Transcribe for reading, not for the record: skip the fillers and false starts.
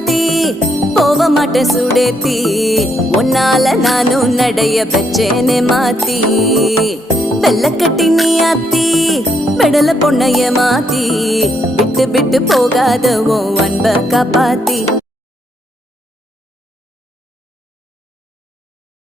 மாத்தி போக மாட்டேன் சுடேத்தி உன்னால நானும் நடைய பெச்சேனே மாத்தி வெள்ளக்கட்டி நீ ஆத்தி பெடல பொண்ணைய மாத்தி விட்டு விட்டு போகாத உன் அன்ப காப்பாத்தி